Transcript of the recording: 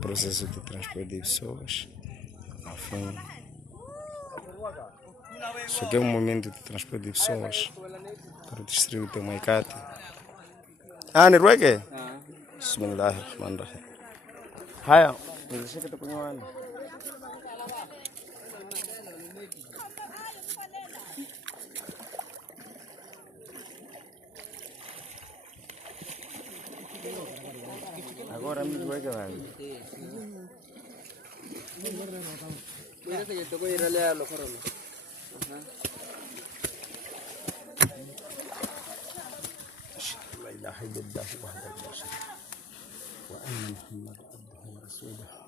processo de transporte de pessoas. Enfim, isso aqui é um momento de transporte de pessoas para o distrito de Maicate. Nirweke? Bismillahirrahmanirrahim. Haya, nilishika tukunywana. Agora me nirweke bani. لا إله إلا الله وحده لا شريك له وأن محمدا عبده ورسوله